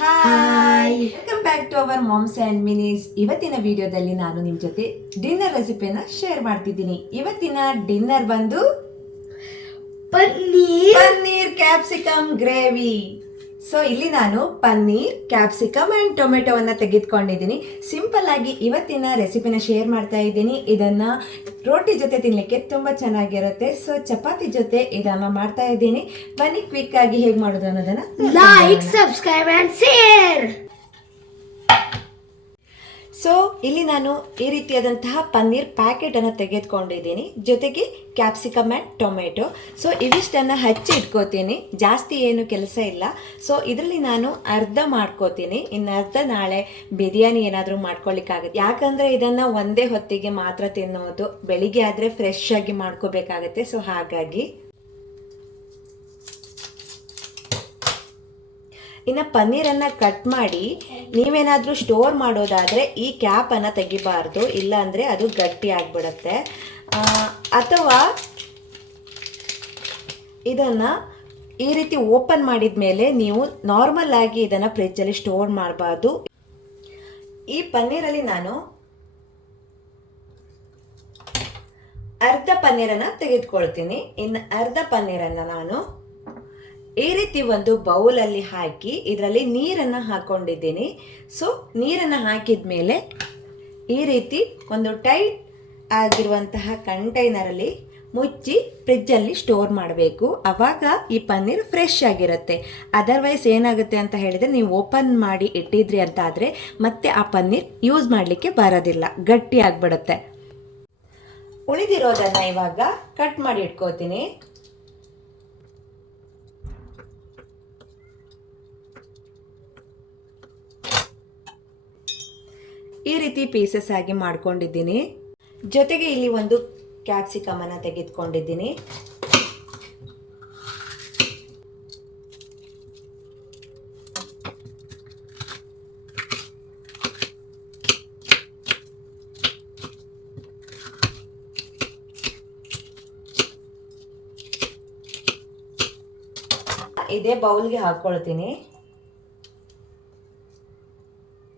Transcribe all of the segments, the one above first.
Hi, welcome back to our moms and minis. ಇವತ್ತಿನ ವಿಡಿಯೋದಲ್ಲಿ ನಾನು ನಿಮ್ಮ ಜೊತೆ ಡಿನ್ನರ್ ರೆಸಿಪಿನ ಶೇರ್ ಮಾಡ್ತಿದ್ದೀನಿ. ಇವತ್ತಿನ ಡಿನ್ನರ್ ಬಂದು ಪನ್ನೀರ್ ಕ್ಯಾಪ್ಸಿಕಮ್ ಗ್ರೇವಿ. ಸೊ ಇಲ್ಲಿ ನಾನು ಪನ್ನೀರ್ ಕ್ಯಾಪ್ಸಿಕಮ್ ಆ್ಯಂಡ್ ಟೊಮೆಟೊವನ್ನು ತೆಗೆದುಕೊಂಡಿದ್ದೀನಿ. ಸಿಂಪಲ್ ಆಗಿ ಇವತ್ತಿನ ರೆಸಿಪಿನ ಶೇರ್ ಮಾಡ್ತಾ ಇದ್ದೀನಿ. ಇದನ್ನು ರೋಟಿ ಜೊತೆ ತಿನ್ನಲಿಕ್ಕೆ ತುಂಬ ಚೆನ್ನಾಗಿರುತ್ತೆ. ಸೊ ಚಪಾತಿ ಜೊತೆ ಇದನ್ನು ಮಾಡ್ತಾ ಇದ್ದೀನಿ. ಬನ್ನಿ ಕ್ವಿಕ್ ಆಗಿ ಹೇಗೆ ಮಾಡೋದು ಅನ್ನೋದನ್ನು like, subscribe and share. So ಇಲ್ಲಿ ನಾನು ಈ ರೀತಿಯಾದಂತಹ ಪನ್ನೀರ್ ಪ್ಯಾಕೆಟನ್ನು ತೆಗೆದುಕೊಂಡಿದ್ದೀನಿ. ಜೊತೆಗೆ ಕ್ಯಾಪ್ಸಿಕಮ್ ಆ್ಯಂಡ್ ಟೊಮೆಟೊ. ಸೊ ಇವಿಷ್ಟನ್ನು ಹಚ್ಚಿ ಇಟ್ಕೋತೀನಿ. ಜಾಸ್ತಿ ಏನು ಕೆಲಸ ಇಲ್ಲ. ಸೊ ಇದರಲ್ಲಿ ನಾನು ಅರ್ಧ ಮಾಡ್ಕೋತೀನಿ. ಇನ್ನು ಅರ್ಧ ನಾಳೆ ಬಿರಿಯಾನಿ ಏನಾದರೂ ಮಾಡ್ಕೊಳ್ಳಿಕ್ಕಾಗುತ್ತೆ. ಯಾಕಂದರೆ ಇದನ್ನು ಒಂದೇ ಹೊತ್ತಿಗೆ ಮಾತ್ರ ತಿನ್ನೋದು. ಬೆಳಿಗ್ಗೆ ಆದರೆ ಫ್ರೆಶ್ ಆಗಿ ಮಾಡ್ಕೋಬೇಕಾಗತ್ತೆ. ಸೊ ಹಾಗಾಗಿ ಇನ್ನು ಪನ್ನೀರನ್ನು ಕಟ್ ಮಾಡಿ ನೀವೇನಾದರೂ ಸ್ಟೋರ್ ಮಾಡೋದಾದರೆ ಈ ಕ್ಯಾಪನ್ನು ತೆಗಿಬಾರ್ದು, ಇಲ್ಲಾಂದರೆ ಅದು ಗಟ್ಟಿ ಆಗಿಬಿಡುತ್ತೆ. ಅಥವಾ ಇದನ್ನು ಈ ರೀತಿ ಓಪನ್ ಮಾಡಿದ ಮೇಲೆ ನೀವು ನಾರ್ಮಲ್ ಆಗಿ ಇದನ್ನು ಫ್ರಿಜ್ಜಲ್ಲಿ ಸ್ಟೋರ್ ಮಾಡಬಾರ್ದು. ಈ ಪನ್ನೀರಲ್ಲಿ ನಾನು ಅರ್ಧ ಪನ್ನೀರನ್ನು ತೆಗೆದುಕೊಳ್ತೀನಿ. ಇನ್ನು ಅರ್ಧ ಪನ್ನೀರನ್ನು ನಾನು ಈ ರೀತಿ ಒಂದು ಬೌಲಲ್ಲಿ ಹಾಕಿ ಇದರಲ್ಲಿ ನೀರನ್ನು ಹಾಕ್ಕೊಂಡಿದ್ದೀನಿ. ಸೊ ನೀರನ್ನು ಹಾಕಿದ ಮೇಲೆ ಈ ರೀತಿ ಒಂದು ಟೈಟ್ ಆಗಿರುವಂತಹ ಕಂಟೈನರಲ್ಲಿ ಮುಚ್ಚಿ ಫ್ರಿಜ್ಜಲ್ಲಿ ಸ್ಟೋರ್ ಮಾಡಬೇಕು. ಆವಾಗ ಈ ಪನ್ನೀರ್ ಫ್ರೆಶ್ ಆಗಿರುತ್ತೆ. ಅದರ್ವೈಸ್ ಏನಾಗುತ್ತೆ ಅಂತ ಹೇಳಿದರೆ ನೀವು ಓಪನ್ ಮಾಡಿ ಇಟ್ಟಿದ್ರಿ ಅಂತ ಆದರೆ ಮತ್ತೆ ಆ ಪನ್ನೀರ್ ಯೂಸ್ ಮಾಡಲಿಕ್ಕೆ ಬರೋದಿಲ್ಲ, ಗಟ್ಟಿ ಆಗಿಬಿಡುತ್ತೆ. ಉಳಿದಿರೋದನ್ನು ಇವಾಗ ಕಟ್ ಮಾಡಿ ಇಟ್ಕೋತೀನಿ. ಈ ರೀತಿ ಪೀಸಸ್ ಆಗಿ ಮಾಡ್ಕೊಂಡಿದ್ದೀನಿ. ಜೊತೆಗೆ ಇಲ್ಲಿ ಒಂದು ಕ್ಯಾಪ್ಸಿಕಮ್ ಅನ್ನು ತೆಗೆದುಕೊಂಡಿದ್ದೀನಿ. ಇದೇ ಬೌಲ್ಗೆ ಹಾಕ್ಕೊಳ್ತೀನಿ.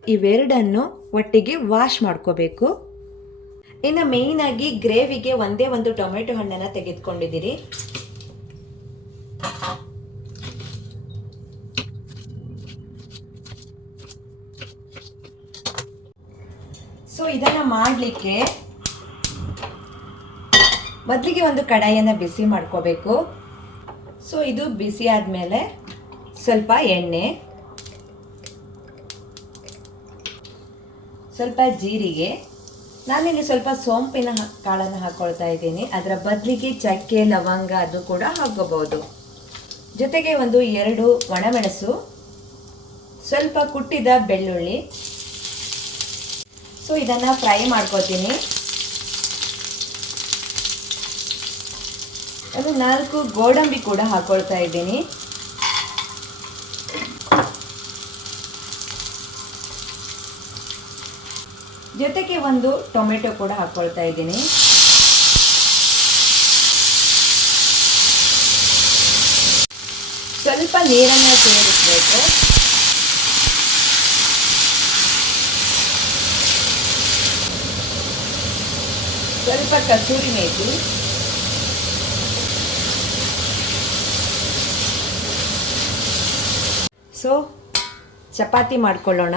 ಇವೆರಡನ್ನು ಒಟ್ಟಿಗೆ ವಾಶ್ ಮಾಡ್ಕೋಬೇಕು. ಇನ್ನು ಮೇಯ್ನಾಗಿ ಗ್ರೇವಿಗೆ ಒಂದೇ ಒಂದು ಟೊಮೆಟೊ ಹಣ್ಣನ್ನು ತೆಗೆದುಕೊಂಡಿದ್ದೀರಿ. ಸೊ ಇದನ್ನು ಮಾಡಲಿಕ್ಕೆ ಮೊದಲಿಗೆ ಒಂದು ಕಡಾಯಿಯನ್ನು ಬಿಸಿ ಮಾಡ್ಕೋಬೇಕು. ಸೊ ಇದು ಬಿಸಿ ಆದಮೇಲೆ ಸ್ವಲ್ಪ ಎಣ್ಣೆ, ಸ್ವಲ್ಪ ಜೀರಿಗೆ, ನಾನಿಲ್ಲಿ ಸ್ವಲ್ಪ ಸೋಂಪಿನ ಕಾಳನ್ನು ಹಾಕ್ಕೊಳ್ತಾ ಇದ್ದೀನಿ. ಅದರ ಬದಲಿಗೆ ಚಕ್ಕೆ, ಲವಂಗ ಅದು ಕೂಡ ಹಾಕೋಬಹುದು. ಜೊತೆಗೆ ಒಂದು 2 ಒಣಮೆಣಸು, ಸ್ವಲ್ಪ ಕುಟ್ಟಿದ ಬೆಳ್ಳುಳ್ಳಿ. ಸೊ ಇದನ್ನು ಫ್ರೈ ಮಾಡ್ಕೋತೀನಿ. ಒಂದು 4 ಗೋಡಂಬಿ ಕೂಡ ಹಾಕ್ಕೊಳ್ತಾ ಇದ್ದೀನಿ. ಜೊತೆಗೆ ಒಂದು ಟೊಮೆಟೊ ಕೂಡ ಹಾಕ್ಕೊಳ್ತಾ ಇದ್ದೀನಿ. ಸ್ವಲ್ಪ ನೀರನ್ನು ಸೇರಿಸಬೇಕು. ಸ್ವಲ್ಪ ಕಸೂರಿ ಮೇಥಿ, ಸೊ ಚಪಾತಿ ಮಾಡ್ಕೊಳ್ಳೋಣ.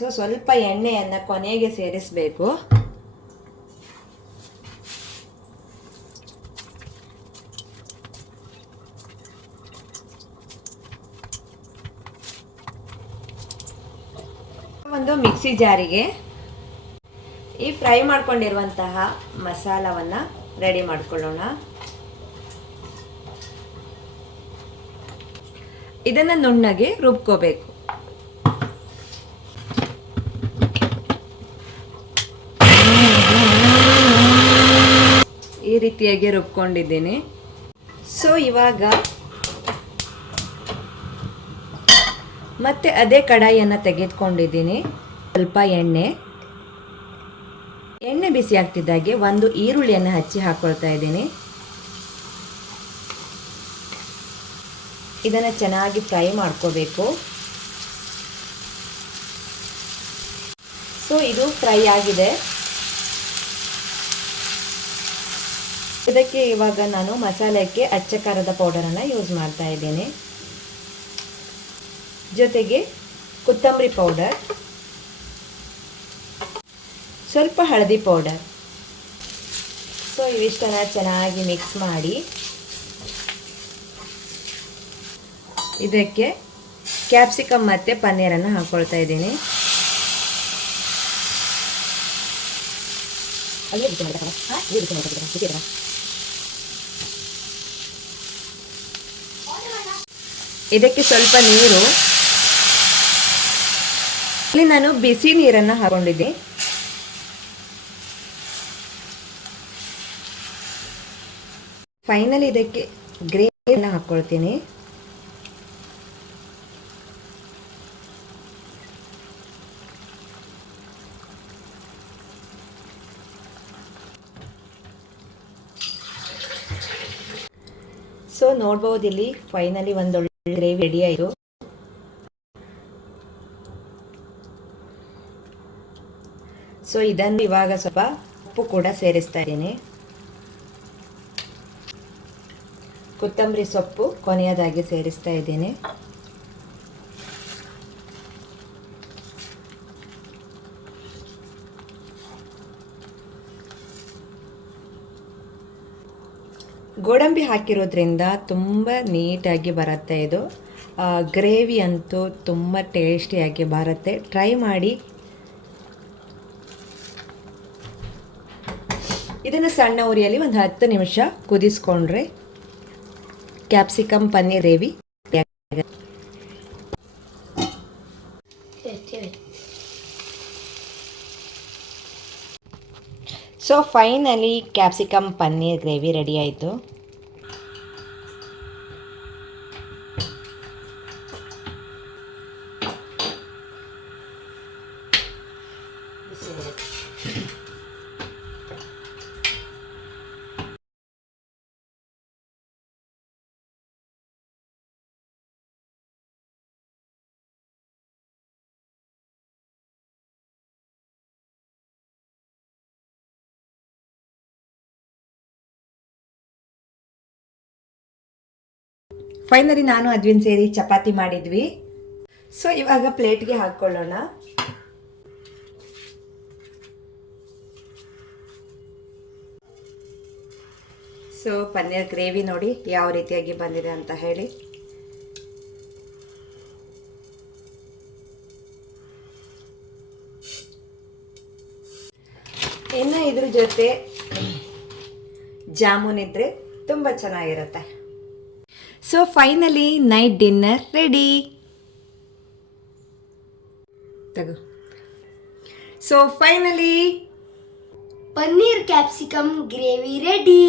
ಸೊ ಸ್ವಲ್ಪ ಎಣ್ಣೆಯನ್ನು ಕೊನೆಗೆ ಸೇರಿಸಬೇಕು. ಒಂದು ಮಿಕ್ಸಿ ಜಾರಿಗೆ ಈ ಫ್ರೈ ಮಾಡ್ಕೊಂಡಿರುವಂತಹ ಮಸಾಲವನ್ನು ರೆಡಿ ಮಾಡ್ಕೊಳ್ಳೋಣ. ಇದನ್ನು ನುಣ್ಣಗೆ ರುಬ್ಕೋಬೇಕು. ಈ ರೀತಿಯಾಗಿ ರುಬ್ಕೊಂಡಿದ್ದೀನಿ. ಸೊ ಇವಾಗ ಮತ್ತೆ ಅದೇ ಕಡಾಯಿಯನ್ನು ತೆಗೆದುಕೊಂಡಿದ್ದೀನಿ. ಸ್ವಲ್ಪ ಎಣ್ಣೆ ಬಿಸಿ ಆಗ್ತಿದ್ದಾಗೆ ಒಂದು ಈರುಳ್ಳಿಯನ್ನು ಹಚ್ಚಿ ಹಾಕ್ಕೊಳ್ತಾ ಇದ್ದೀನಿ. ಇದನ್ನು ಚೆನ್ನಾಗಿ ಫ್ರೈ ಮಾಡ್ಕೋಬೇಕು. ಸೊ ಇದು ಫ್ರೈ ಆಗಿದೆ. ಇದಕ್ಕೆ ಇವಾಗ ನಾನು ಮಸಾಲೆಗೆ ಅಚ್ಚ ಖಾರದ ಪೌಡರನ್ನು ಯೂಸ್ ಮಾಡ್ತಾ ಇದ್ದೀನಿ. ಜೊತೆಗೆ ಕೊತ್ತಂಬರಿ ಪೌಡರ್, ಸ್ವಲ್ಪ ಹಳದಿ ಪೌಡರ್. ಸೊ ಇವಿಷ್ಟನ್ನು ಚೆನ್ನಾಗಿ ಮಿಕ್ಸ್ ಮಾಡಿ ಇದಕ್ಕೆ ಕ್ಯಾಪ್ಸಿಕಮ್ ಮತ್ತು ಪನ್ನೀರನ್ನು ಹಾಕ್ಕೊಳ್ತಾ ಇದ್ದೀನಿ. ಇದಕ್ಕೆ ಸ್ವಲ್ಪ ನೀರು, ಇಲ್ಲಿ ನಾನು ಬಿಸಿ ನೀರನ್ನು ಹಾಕೊಂಡಿದ್ದೆ. ಫೈನಲ್ ಇದಕ್ಕೆ ಗ್ರೇವಿಯನ್ನು ಹಾಕ್ಕೊಳ್ತೀನಿ. ಸೊ ನೋಡ್ಬೋದು, ಇಲ್ಲಿ ಫೈನಲಿ ಒಂದೊಳ್ಳೆ ಗ್ರೇವಿ ರೆಡಿ ಆಯಿತು. ಸೊ ಇದನ್ನು ಇವಾಗ ಸ್ವಲ್ಪ ಉಪ್ಪು ಕೂಡ ಸೇರಿಸ್ತಾ ಇದ್ದೀನಿ. ಕೊತ್ತಂಬರಿ ಸೊಪ್ಪು ಕೊನೆಯದಾಗಿ ಸೇರಿಸ್ತಾ ಇದ್ದೀನಿ. ಗೋಡಂಬಿ ಹಾಕಿರೋದ್ರಿಂದ ತುಂಬ ನೀಟಾಗಿ ಬರುತ್ತೆ. ಇದು ಗ್ರೇವಿ ಅಂತೂ ತುಂಬ ಟೇಸ್ಟಿಯಾಗಿ ಬರುತ್ತೆ. ಟ್ರೈ ಮಾಡಿ. ಇದನ್ನು ಸಣ್ಣ ಉರಿಯಲ್ಲಿ ಒಂದು 10 ನಿಮಿಷ ಕುದಿಸ್ಕೊಂಡ್ರೆ capsicum paneer gravy. So finally capsicum paneer gravy ready ಆಯಿತು. ಫೈನಲಿ ನಾನು ಅದ್ವಿನ್ ಸೇರಿ ಚಪಾತಿ ಮಾಡಿದ್ವಿ. ಸೊ ಇವಾಗ ಪ್ಲೇಟ್ಗೆ ಹಾಕ್ಕೊಳ್ಳೋಣ. ಸೊ ಪನ್ನೀರ್ ಗ್ರೇವಿ ನೋಡಿ ಯಾವ ರೀತಿಯಾಗಿ ಬಂದಿದೆ ಅಂತ ಹೇಳಿ. ಇನ್ನು ಇದ್ರ ಜೊತೆ ಜಾಮೂನ್ ಇದ್ರೆ ತುಂಬ ಚೆನ್ನಾಗಿರುತ್ತೆ. So finally night dinner ready. ತಗೋ. So finally paneer capsicum gravy ready.